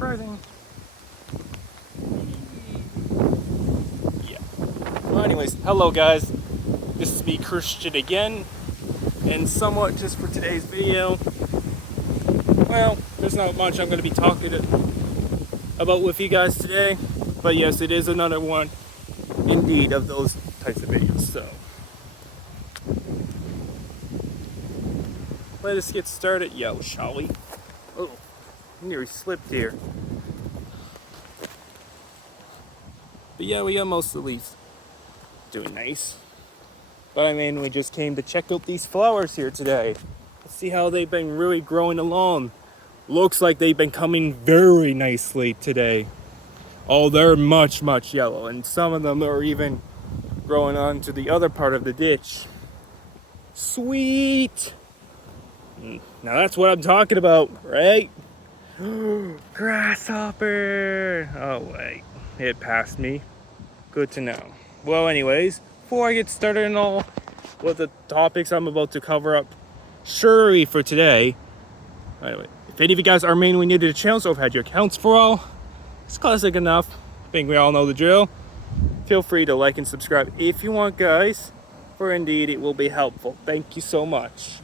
Surprising. Yeah. Well, anyways, hello guys. This is me, Christian, again. And somewhat just for today's video, well, there's not much I'm going to be talking about with you guys today. But yes, it is another one, indeed, of those types of videos. So, let us get started, shall we? Oh, nearly slipped here. But yeah, we got most of these doing nice. But I mean, we just came to check out these flowers here today. Let's see how they've been really growing along. Looks like they've been coming very nicely today. Oh, they're much yellow, and some of them are even growing on to the other part of the ditch. Sweet! Now that's what I'm talking about, right? Grasshopper! Oh wait, it passed me. Good to know. Well, anyways, before I get started and all with the topics I'm about to cover up surely for today. Anyway, if any of you guys are mainly new to the channel, so have had your accounts for all, it's classic enough. I think we all know the drill. Feel free to like and subscribe if you want, guys, for indeed it will be helpful. Thank you so much.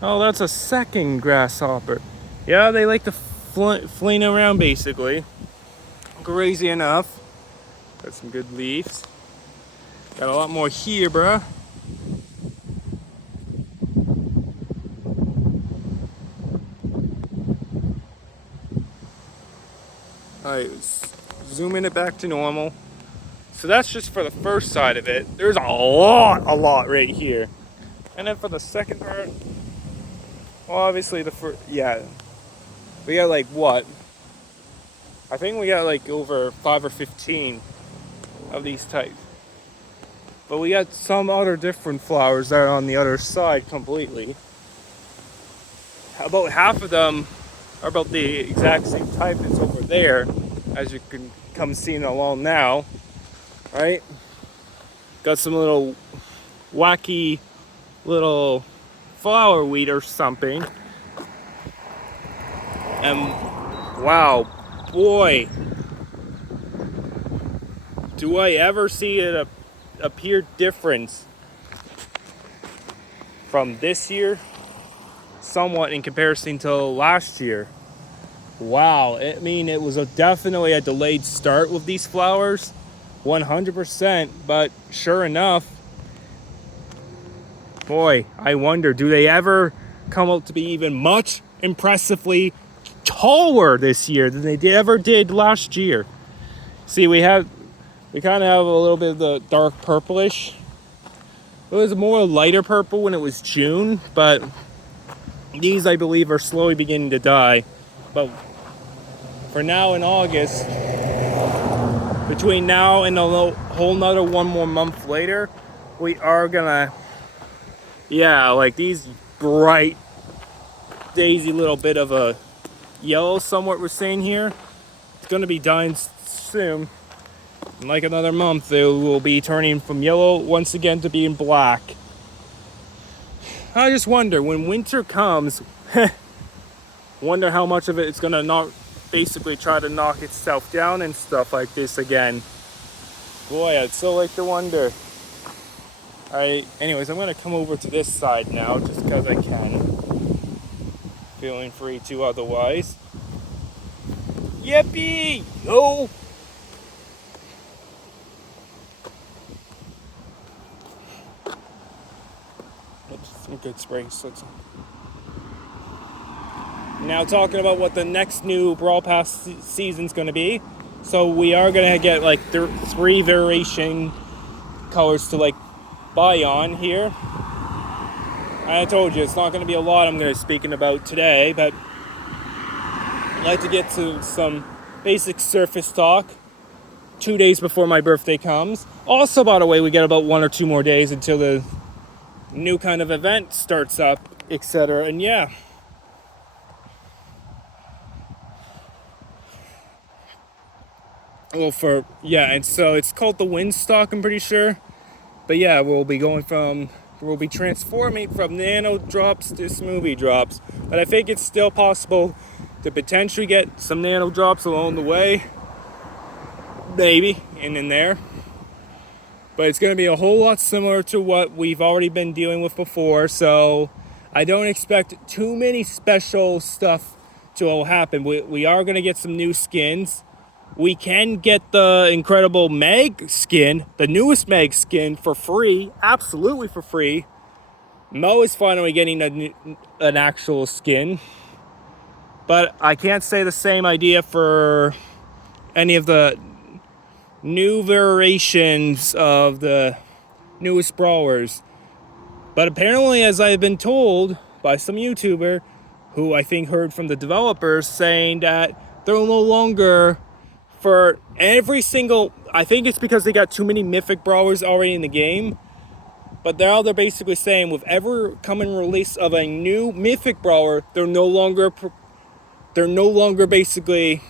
Oh, that's a second grasshopper. Yeah, they like to fling around basically. Crazy enough. Got some good leaves. Got a lot more here, bruh. Alright, zooming it back to normal. So that's just for the first side of it. There's a lot right here. And then for the second part, well, obviously the first, yeah. We got like what? I think we got like over 5 or 15 of these types. But we got some other different flowers that are on the other side completely. About half of them are about the exact same type that's over there, as you can come seeing along now, right? Got some little wacky little flower weed or something. And wow, boy, do I ever see it appear difference from this year somewhat in comparison to last year. Wow, I mean, it was definitely a delayed start with these flowers, 100%, but sure enough, boy, I wonder, do they ever come out to be even much impressively taller this year than they ever did last year? See, we kind of have a little bit of the dark purplish. It was more lighter purple when it was June, but these, I believe, are slowly beginning to die. But for now in August, between now and a whole nother one more month later, we are gonna, yeah, like these bright, daisy little bit of a yellow, somewhat we're seeing here. It's gonna be dying soon. In like another month, they will be turning from yellow once again to being black. I just wonder, when winter comes, wonder how much of it is gonna basically try to knock itself down and stuff like this again. Boy, I'd so like to wonder. Anyways, I'm gonna come over to this side now, just because I can. Feeling free to otherwise. Yippee! Yo! Some good sprays. Now talking about what the next new Brawl Pass season's going to be. So we are going to get like 3 variation colors to like buy on here. I told you it's not going to be a lot I'm going to be speaking about today, but I'd like to get to some basic surface talk 2 days before my birthday comes. Also, by the way, we get about 1 or 2 more days until the new kind of event starts up, etc. And yeah. Well, and so it's called the Windstock, I'm pretty sure. But yeah, we'll be going from will be transforming from nano drops to smoothie drops. But I think it's still possible to potentially get some nano drops along the way. Maybe in there. But it's going to be a whole lot similar to what we've already been dealing with before. So I don't expect too many special stuff to happen. We are going to get some new skins. We can get the incredible Meg skin, the newest Meg skin, for free. Absolutely for free. Mo is finally getting an actual skin. But I can't say the same idea for any of the new variations of the newest brawlers. But apparently, as I've been told by some YouTuber, who I think heard from the developers, saying that they're no longer for every single... I think it's because they got too many mythic brawlers already in the game. But now they're basically saying with every coming release of a new mythic brawler, they're no longer basically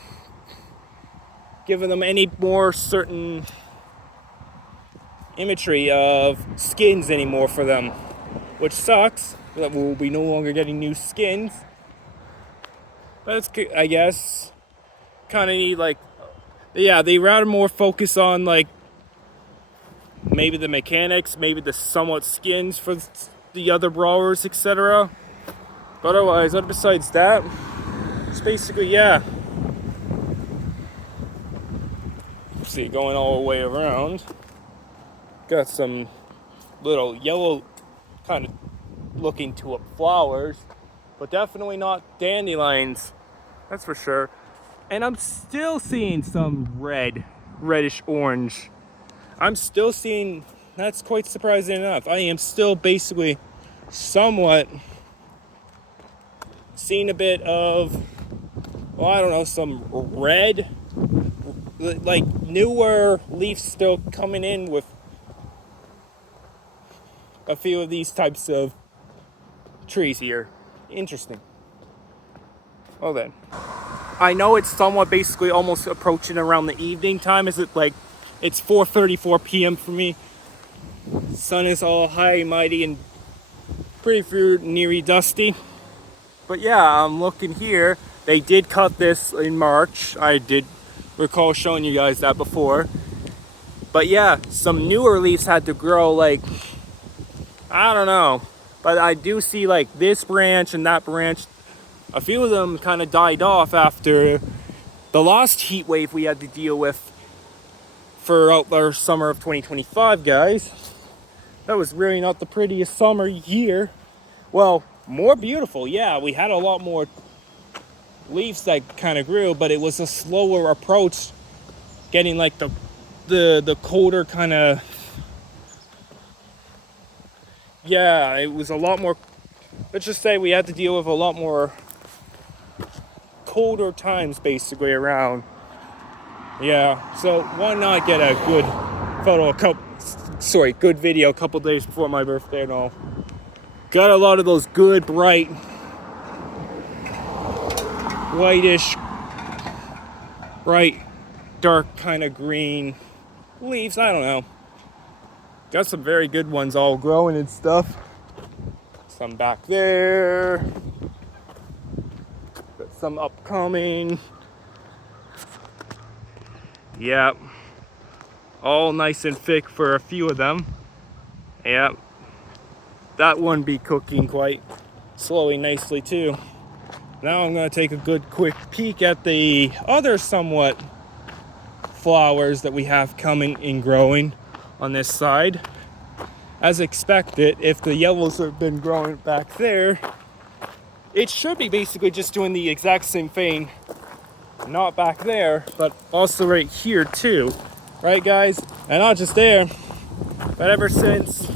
giving them any more certain imagery of skins anymore for them, which sucks that we'll be no longer getting new skins. But it's, I guess, kind of need, like, yeah, they rather more focus on, like, maybe the mechanics, maybe the somewhat skins for the other brawlers, etc. But otherwise, besides that, it's basically, yeah. See, going all the way around, got some little yellow kind of looking tulip flowers, but definitely not dandelions, that's for sure. And I'm still seeing some reddish orange. I'm still seeing, that's quite surprising enough. I am still basically somewhat seeing a bit of, well, I don't know, some red, like newer leaves still coming in with a few of these types of trees here. Interesting. Well then, I know it's somewhat basically almost approaching around the evening time. Is it like, it's 4:34 p.m. for me. Sun is all high and mighty and pretty nearly dusty. But yeah, I'm looking here. They did cut this in March. I did recall showing you guys that before. But yeah, some newer leaves had to grow, like, I don't know. But I do see like this branch and that branch. A few of them kind of died off after the last heat wave we had to deal with for our summer of 2025, guys. That was really not the prettiest summer year. Well, more beautiful, yeah. We had a lot more leaves that kind of grew, but it was a slower approach, getting like the colder kind of, yeah, it was a lot more, let's just say we had to deal with a lot more colder times basically around. Yeah, so why not get a good good video a couple days before my birthday and all. Got a lot of those good, bright, whitish, bright, dark kind of green leaves. I don't know. Got some very good ones all growing and stuff. Some back there. Got some upcoming. Yep. All nice and thick for a few of them. Yep. That one be cooking quite slowly, nicely too. Now I'm going to take a good quick peek at the other somewhat flowers that we have coming and growing on this side. As expected, if the yellows have been growing back there, it should be basically just doing the exact same thing. Not back there, but also right here too. Right, guys? And not just there, but ever since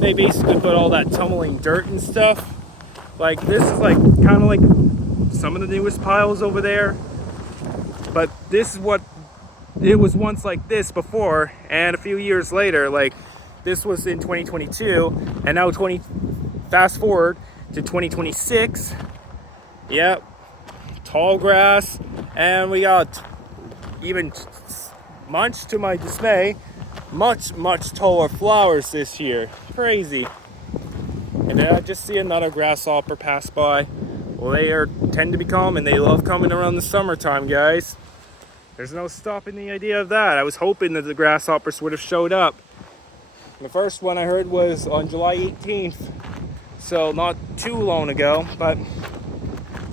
they basically put all that tumbling dirt and stuff, like this is like kind of like some of the newest piles over there, but this is what it was once like this before, and a few years later, like this was in 2022, and now fast forward to 2026. Yep, tall grass, and we got even, much to my dismay, much taller flowers this year. Crazy. And then I just see another grasshopper pass by. Well, tend to be common. They love coming around the summertime, guys. There's no stopping the idea of that. I was hoping that the grasshoppers would have showed up. The first one I heard was on July 18th, so not too long ago, but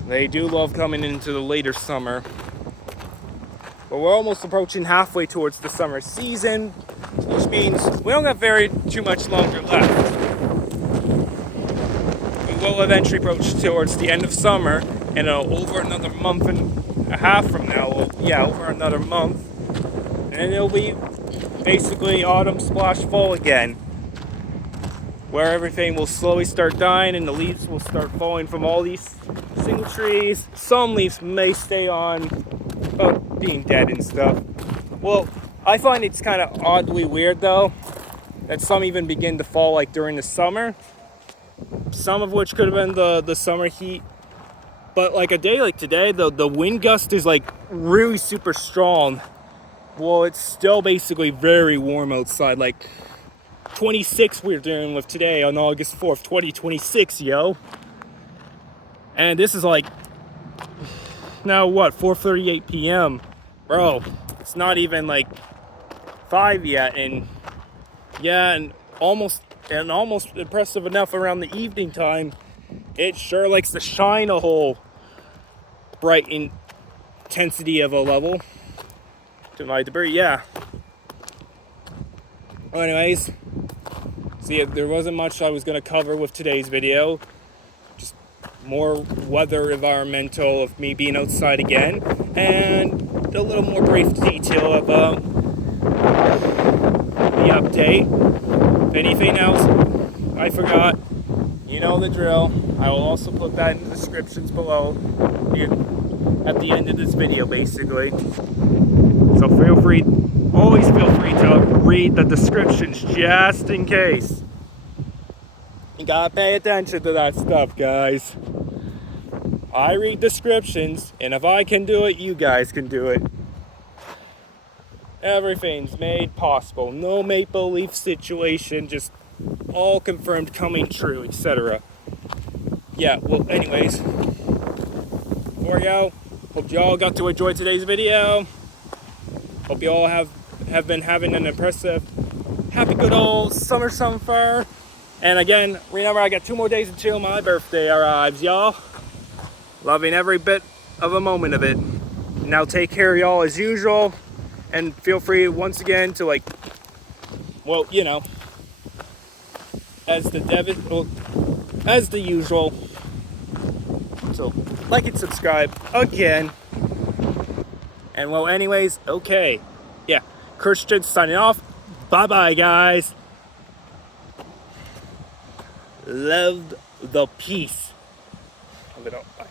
they do love coming into the later summer. But we're almost approaching halfway towards the summer season, which means we don't have too much longer left. We will eventually approach towards the end of summer, and over another month and a half from now, over another month, and it'll be basically autumn splash fall again, where everything will slowly start dying and the leaves will start falling from all these single trees. Some leaves may stay on, but being dead and stuff. Well, I find it's kind of oddly weird though, that some even begin to fall like during the summer. Some of which could have been the summer heat. But like a day like today, the wind gust is like really super strong. Well, it's still basically very warm outside, like 26 we're dealing with today on August 4th, 2026, yo. And this is like, now what, 4:38 p.m. Bro, it's not even like 5 yet, and almost impressive enough around the evening time. It sure likes to shine a whole bright intensity of a level to my degree, yeah. Well, anyways, see, there wasn't much I was going to cover with today's video. Just more weather environmental of me being outside again, and a little more brief detail of the update. If anything else I forgot, you know the drill. I will also put that in the descriptions below at the end of this video, basically. So always feel free to read the descriptions just in case. You gotta pay attention to that stuff, guys. I read descriptions, and if I can do it, you guys can do it. Everything's made possible. No maple leaf situation, just all confirmed coming true, etc. Yeah, well, anyways, for y'all, hope y'all got to enjoy today's video. Hope you all have been having an impressive, happy good old summer fair. And again, remember, I got 2 more days until my birthday arrives, y'all. Loving every bit of a moment of it. Now take care, y'all, as usual. And feel free once again to as the usual. So like and subscribe again. And well, anyways, okay. Yeah, Christian signing off. Bye-bye, guys. Love the peace. Bye.